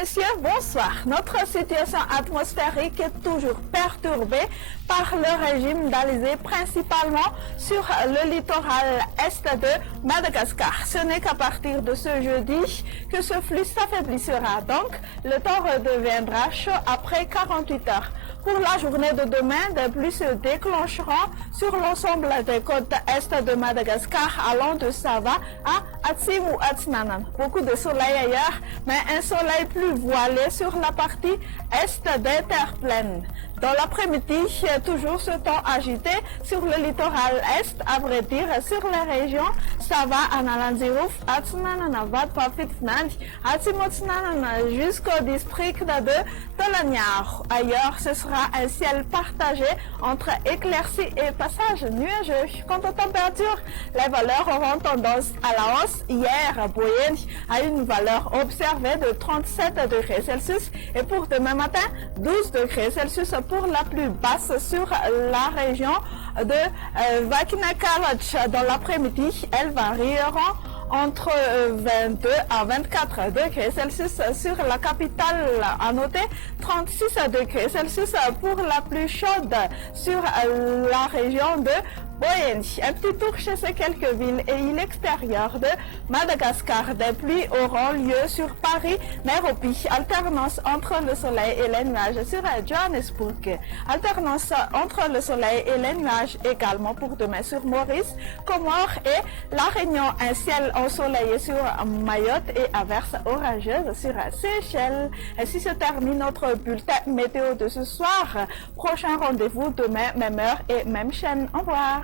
messieurs, bonsoir. Notre situation atmosphérique est toujours perturbée par le régime d'Alizé, principalement sur le littoral est de Madagascar. Ce n'est qu'à partir de ce jeudi que ce flux s'affaiblira. Donc, le temps redeviendra chaud après 48 heures. Pour la journée de demain, des pluies se déclencheront sur l'ensemble des côtes est de Madagascar, allant de Sava à Atsim ou Atsnanan. Beaucoup de soleil ailleurs, mais un soleil plus voilé sur la partie est des terres pleines. Dans l'après-midi, toujours ce temps agité sur le littoral est, à vrai dire, sur les régions Sava, Analanzirouf, Atsnanan, Avad, Pafitnand, Atsimotsnanan, jusqu'au district de Tolanyar. Ailleurs, ce sera un ciel partagé entre éclaircies et passages nuageux. Quant aux températures, les valeurs auront tendance à la hausse. Hier, Boyen a une valeur observée de 37 degrés Celsius et pour demain matin, 12 degrés Celsius pour la plus basse sur la région de Vakinakarach. Dans l'après-midi, elles varieront entre 22 à 24 degrés Celsius sur la capitale. À noter 36 degrés Celsius pour la plus chaude sur la région de Boyen. Un petit tour chez ces quelques villes et îles extérieures de Madagascar. Des pluies auront lieu sur Paris, Nairobi. Alternance entre le soleil et les nuages sur Johannesburg. Alternance entre le soleil et les nuages également pour demain sur Maurice, Comores et La Réunion. Un ciel ensoleillé sur Mayotte et averses orageuses sur Seychelles. Ainsi se termine notre bulletin météo de ce soir. Prochain rendez-vous demain, même heure et même chaîne. Au revoir.